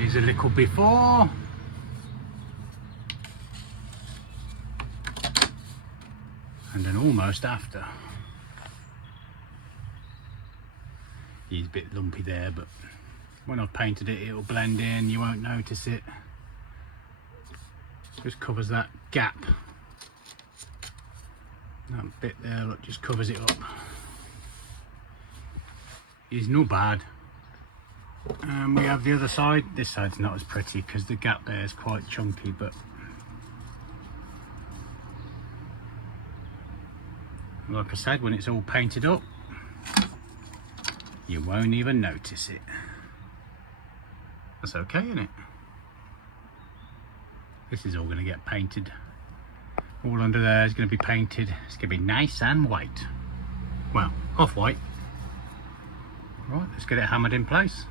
Here's a little before. And an almost after. He's a bit lumpy there, but when I've painted it, it'll blend in, you won't notice it. Just covers that gap. That bit there, look, just covers it up. It's not bad. And we have the other side. This side's not as pretty because the gap there is quite chunky, but like I said, when it's all painted up, you won't even notice it. That's okay, isn't it? This is all going to get painted. All under there is going to be painted. It's going to be nice and white. Well, off-white. Right, let's get it hammered in place.